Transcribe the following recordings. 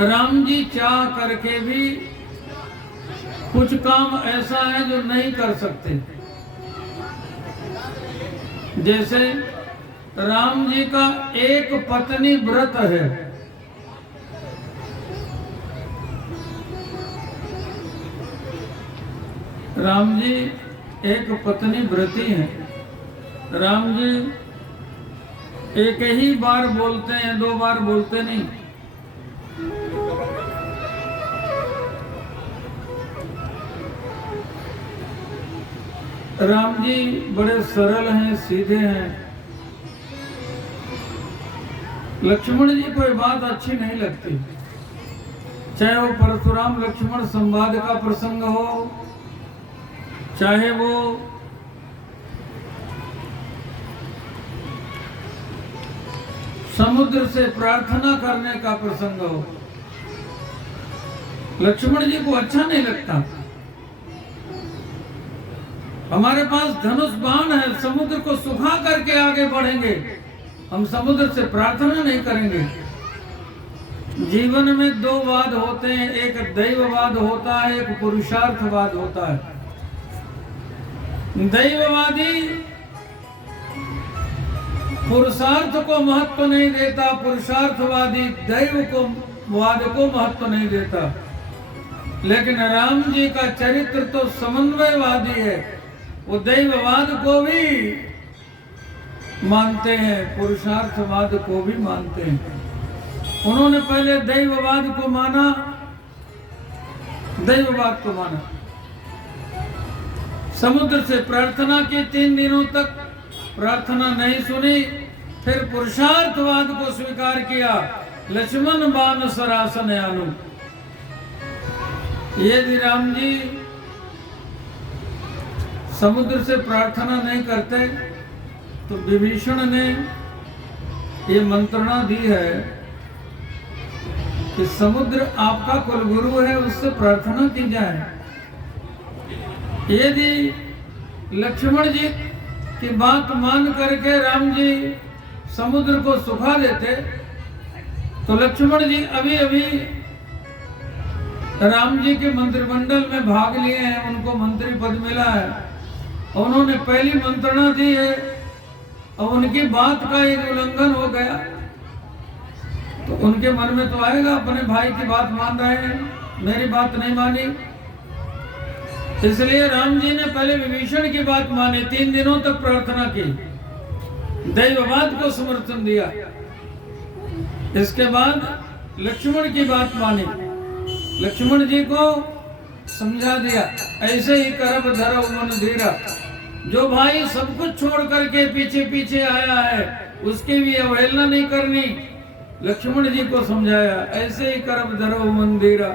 राम जी चाह करके भी कुछ काम ऐसा है जो नहीं कर सकते। जैसे राम जी का एक पत्नी व्रत है। राम जी एक पत्नी व्रती हैं। राम जी एक ही बार बोलते हैं, 2 बार बोलते नहीं। राम जी बड़े सरल हैं, सीधे हैं। लक्ष्मण जी कोई बात अच्छी नहीं लगती, चाहे वो परशुराम लक्ष्मण संवाद का प्रसंग हो, चाहे वो समुद्र से प्रार्थना करने का प्रसंग हो। लक्ष्मण जी को अच्छा नहीं लगता। हमारे पास धनुष बाण है, समुद्र को सुखा करके आगे बढ़ेंगे, हम समुद्र से प्रार्थना नहीं करेंगे। जीवन में 2 वाद होते हैं, एक दैववाद होता है, एक पुरुषार्थवाद होता है। दैववादी पुरुषार्थ को महत्व नहीं देता, पुरुषार्थवादी दैव को वाद को महत्व नहीं देता। लेकिन राम जी का चरित्र तो समन्वयवादी है, वो दैववाद को भी मानते हैं, पुरुषार्थवाद को भी मानते हैं। उन्होंने पहले दैववाद को माना, दैववाद को माना। समुद्र से प्रार्थना की, 3 दिनों तक प्रार्थना नहीं सुनी, फिर पुरुषार्थवाद को स्वीकार किया। लक्ष्मण बाण सरासन आनु। यदि राम जी समुद्र से प्रार्थना नहीं करते तो विभीषण ने ये मंत्रणा दी है कि समुद्र आपका कुलगुरु है, उससे प्रार्थना की जाए। यदि लक्ष्मण जी की बात मान करके राम जी समुद्र को सुखा देते तो लक्ष्मण जी अभी अभी राम जी के मंत्रिमंडल में भाग लिए हैं, उनको मंत्री पद मिला है, उन्होंने पहली मंत्रणा दी है और उनकी बात का एक उल्लंघन हो गया तो उनके मन में तो आएगा, अपने भाई की बात मान रहे हैं, मेरी बात नहीं मानी। इसलिए राम जी ने पहले विभीषण की बात मानी, 3 दिनों तक प्रार्थना की, दैववाद को समर्थन दिया। इसके बाद लक्ष्मण की बात मानी, लक्ष्मण जी को समझा दिया, ऐसे ही करब धरव मन धीरा। जो भाई सब कुछ छोड़ करके पीछे पीछे आया है उसकी भी अवहेलना नहीं करनी, लक्ष्मण जी को समझाया, ऐसे ही करब धरव मन धीरा।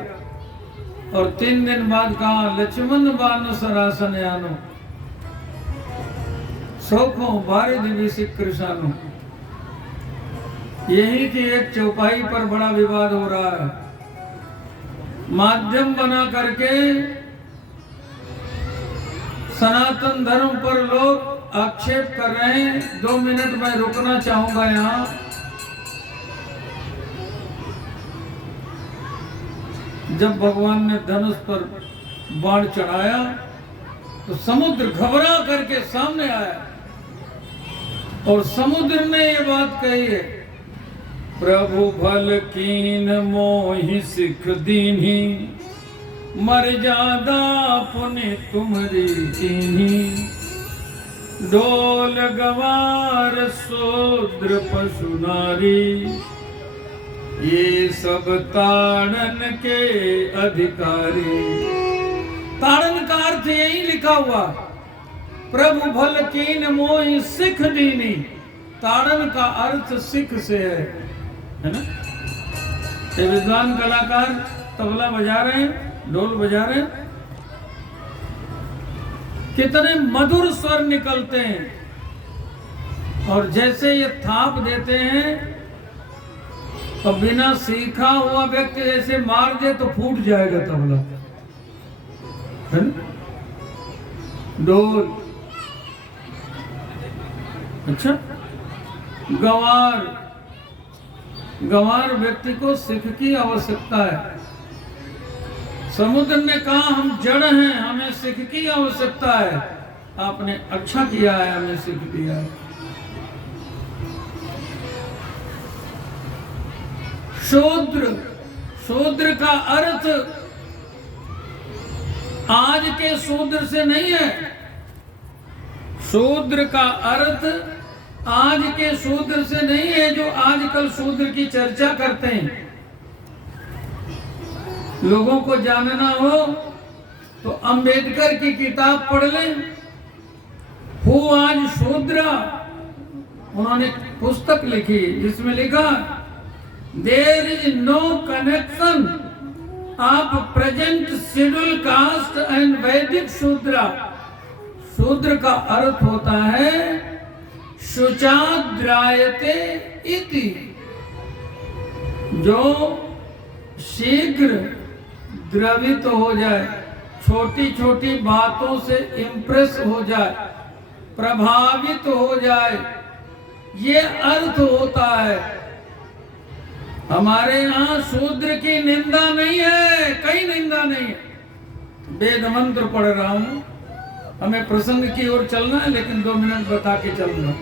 और 3 दिन बाद कहा, लक्ष्मण बाण सरासन आनो, सौखों बारिद विसिक कृषानो। यही की एक चौपाई पर बड़ा विवाद हो रहा है। माध्यम बना करके सनातन धर्म पर लोग आक्षेप कर रहे हैं। 2 मिनट में रुकना चाहूंगा यहाँ। जब भगवान ने धनुष पर बाण चढ़ाया तो समुद्र घबरा करके सामने आया और समुद्र ने ये बात कही है, प्रभु भल कीन मोहि सिख दीन्ही, मर्यादा पुनि तुम्हारी कीन्ही। डोल गवार शूद्र पशु नारी, ये सब ताड़न के अधिकारी। ताड़न का अर्थ यही लिखा हुआ, प्रभु भल कीन मोहि सिख दीनी। ताड़न का अर्थ सिख से है ना। ये विद्वान कलाकार तबला बजा रहे हैं, ढोल बजा रहे हैं, कितने मधुर स्वर निकलते हैं। और जैसे ये थाप देते हैं तो बिना सीखा हुआ व्यक्ति ऐसे मार दे तो फूट जाएगा तबला, है ना? ढोल, अच्छा, गंवार, गंवार व्यक्ति को सिख की आवश्यकता है। समुद्र ने कहा हम जड़ हैं, हमें सिख की आवश्यकता है। आपने अच्छा किया है, हमें सिख दिया है। शूद्र, शूद्र का अर्थ आज के शूद्र से नहीं है। शूद्र का अर्थ आज के शूद्र से नहीं है जो आजकल शूद्र की चर्चा करते हैं। लोगों को जानना हो तो अंबेडकर की किताब पढ़ लें, हु आज शूद्र। उन्होंने पुस्तक लिखी जिसमें लिखा there is no connection of present schedule caste and Vedic Shudra. शूद्र का अर्थ होता है शुचाद्रायते इति, जो शीघ्र द्रवित हो जाए, छोटी छोटी बातों से इंप्रेस हो जाए, प्रभावित हो जाए, ये अर्थ होता है। हमारे यहाँ शूद्र की निंदा नहीं है, कई निंदा नहीं है। वेद मंत्र पढ़ रहा हूं, हमें प्रसंग की ओर चलना है, लेकिन 2 मिनट बता के चलूंगा।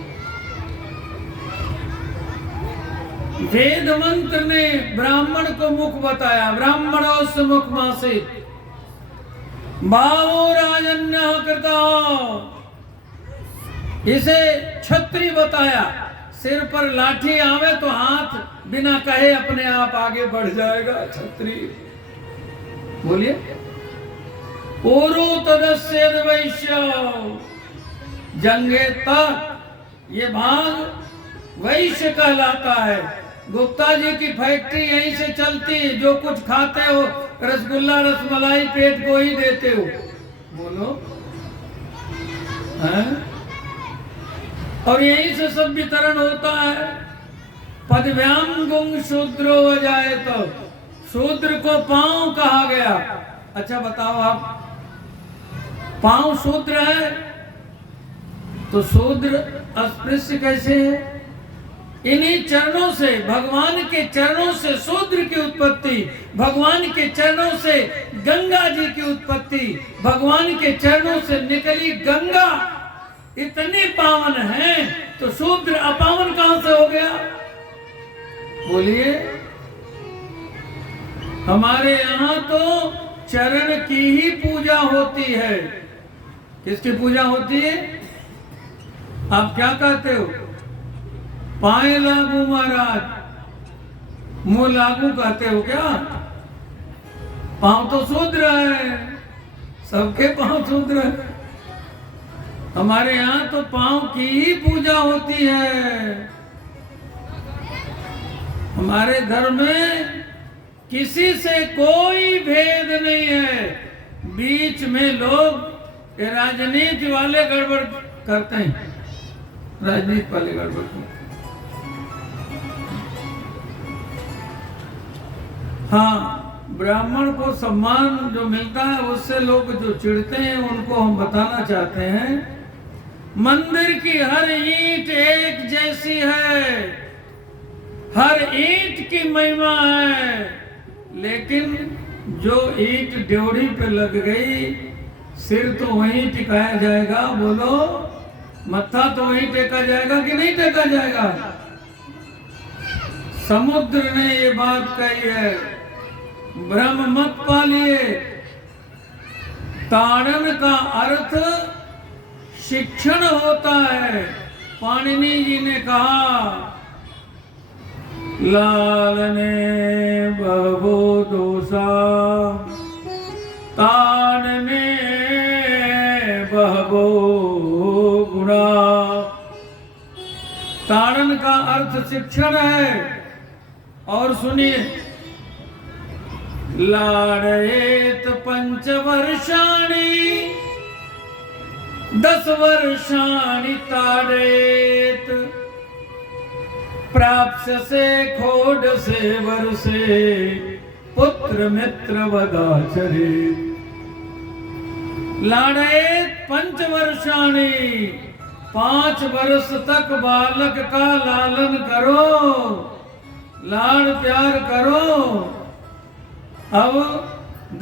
वेद मंत्र ने ब्राह्मण को मुख बताया, ब्राह्मणों से मुख मासित बावो राजन्य कृता। इसे क्षत्रिय बताया, सिर पर लाठी आवे तो हाथ बिना कहे अपने आप आगे बढ़ जाएगा, क्षत्रिय। बोलिए ओरो तदस्य वैश्य जंगे तक, ये भाग वैश्य कहलाता है। गुप्ता जी की फैक्ट्री यहीं से चलती है, जो कुछ खाते हो रसगुल्ला रसमलाई पेट को ही देते हो। बोलो हैं? और यहीं से सब वितरण होता है। पदव्याम गुंग शूद्रो वजाए, तो शूद्र को पांव कहा गया। अच्छा बताओ आप, पांव शूद्र है तो शूद्र अस्पृश्य कैसे है? इन्हीं चरणों से, भगवान के चरणों से शूद्र की उत्पत्ति, भगवान के चरणों से गंगा जी की उत्पत्ति, भगवान के चरणों से निकली गंगा इतनी पावन है, तो शूद्र अपावन कहां से हो गया? बोलिए। हमारे यहाँ तो चरण की ही पूजा होती है। किसकी पूजा होती है? आप क्या कहते हो? पाए लागू महाराज, मुंह लागू कहते हो क्या? पांव तो शूद्र है, सबके पांव शूद्र है। हमारे यहाँ तो पांव की ही पूजा होती है। हमारे धर्म में किसी से कोई भेद नहीं है। बीच में लोग राजनीति वाले गड़बड़ करते हैं, राजनीति वाले गड़बड़ करते हैं। हाँ, ब्राह्मण को सम्मान जो मिलता है उससे लोग जो चिढ़ते हैं उनको हम बताना चाहते हैं, मंदिर की हर ईंट एक जैसी है, हर ईंट की महिमा है, लेकिन जो ईंट ड्योढ़ी पे लग गई, सिर तो वहीं टिकाया जाएगा। बोलो, मत्था तो वहीं टेका जाएगा कि नहीं टेका जाएगा? समुद्र ने ये बात कही है, भ्रम मत पालिए। ताड़न का अर्थ शिक्षण होता है। पाणिनि जी ने कहा, लालने बहवो दोषा, ताड़ने बहवो गुणा। ताड़न का अर्थ शिक्षण है। और सुनिए, लाड़ेत 5 वर्षाणि 10 वर्षाणि ताड़ेत, प्राप्स्य से खोड से वर्षे, पुत्र मित्र वदाचरेत। लाड़ेत 5 वर्षाणि, 5 वर्ष तक बालक का लालन करो। लाड़ प्यार करो। अब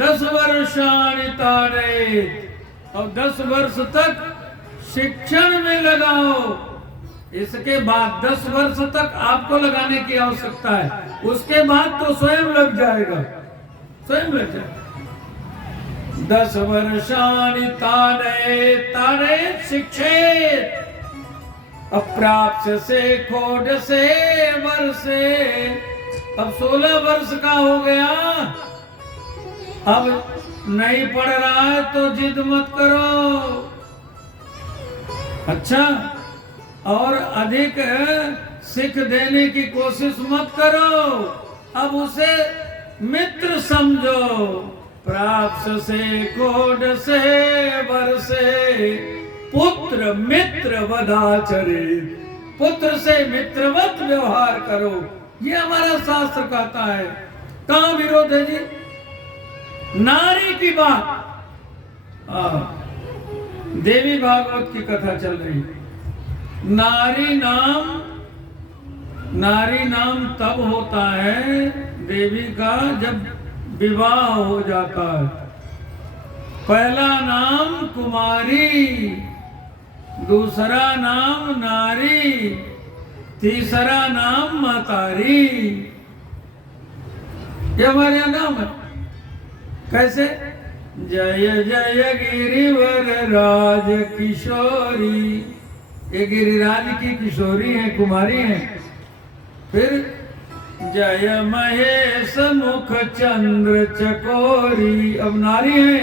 10 वर्षाणि ताड़ेत, और 10 वर्ष तक शिक्षण में लगाओ। इसके बाद 10 वर्ष तक आपको लगाने की आवश्यकता है, उसके बाद तो स्वयं लग जाएगा, स्वयं लग जाएगा। 10 वर्षाणि ताड़ेत, ताड़ेत शिक्षेत, अप्राप्य से खोड से वर्षे। अब 16 वर्ष का हो गया, अब नहीं पढ़ रहा है तो जिद मत करो, अच्छा, और अधिक सीख देने की कोशिश मत करो। अब उसे मित्र समझो। प्राप्त से कोड से वर्षे, पुत्र मित्र वदाचरित, पुत्र से मित्रवत व्यवहार करो, ये हमारा शास्त्र कहता है। कहाँ विरोध है जी? नारी की बात, देवी भागवत की कथा चल रही। नारी नाम तब होता है देवी का जब विवाह हो जाता है। पहला नाम कुमारी, दूसरा नाम नारी, तीसरा नाम मातारी। ये हमारे यहाँ नाम है। कैसे? जय जय गिरिवर राज किशोरी, ये गिरिराज की किशोरी है, कुमारी है। फिर जय महेश मुख चंद्र चकोरी, अब नारी है।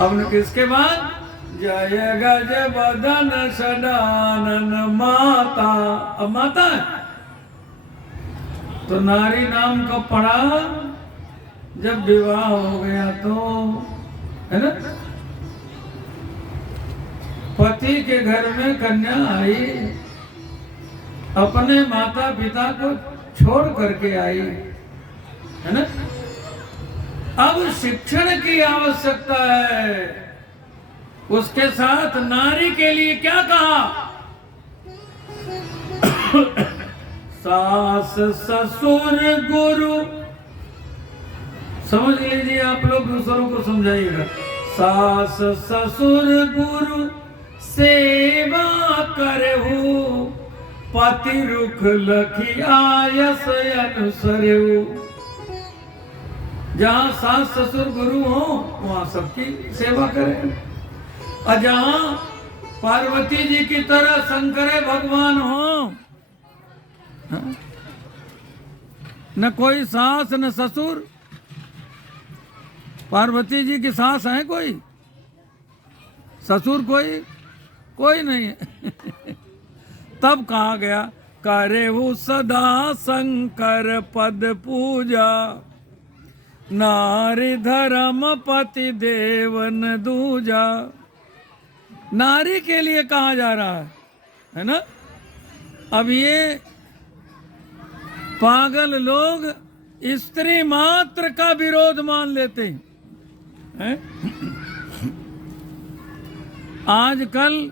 अब किसके बाद? जय गज बदन सदानन माता, अब माता है। तो नारी नाम को पढ़ा जब विवाह हो गया, तो है ना, पति के घर में कन्या आई, अपने माता पिता को छोड़ करके आई, है ना। अब शिक्षण की आवश्यकता है। उसके साथ नारी के लिए क्या कहा? सास ससुर गुरु, समझ लीजिए आप लोग, दूसरों को समझाइएगा। सास ससुर गुरु सेवा करहु, पति रुख लखी आयस अनुसरहु। जहाँ सास ससुर गुरु हो वहाँ सबकी सेवा करें, और जहाँ पार्वती जी की तरह शंकर भगवान हो, न कोई सास न ससुर। पार्वती जी की सास है कोई, ससुर कोई नहीं है। तब कहा गया, करेहु सदा शंकर पद पूजा, नारी धर्म पति देवन दूजा। नारी के लिए कहा जा रहा है ना। अब ये पागल लोग स्त्री मात्र का विरोध मान लेते हैं। आजकल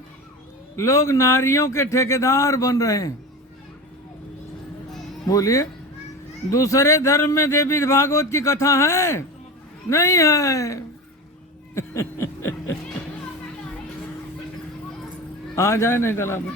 लोग नारियों के ठेकेदार बन रहे हैं। बोलिए, दूसरे धर्म में देवी भागवत की कथा है? नहीं है। आ जाए नहीं गला में।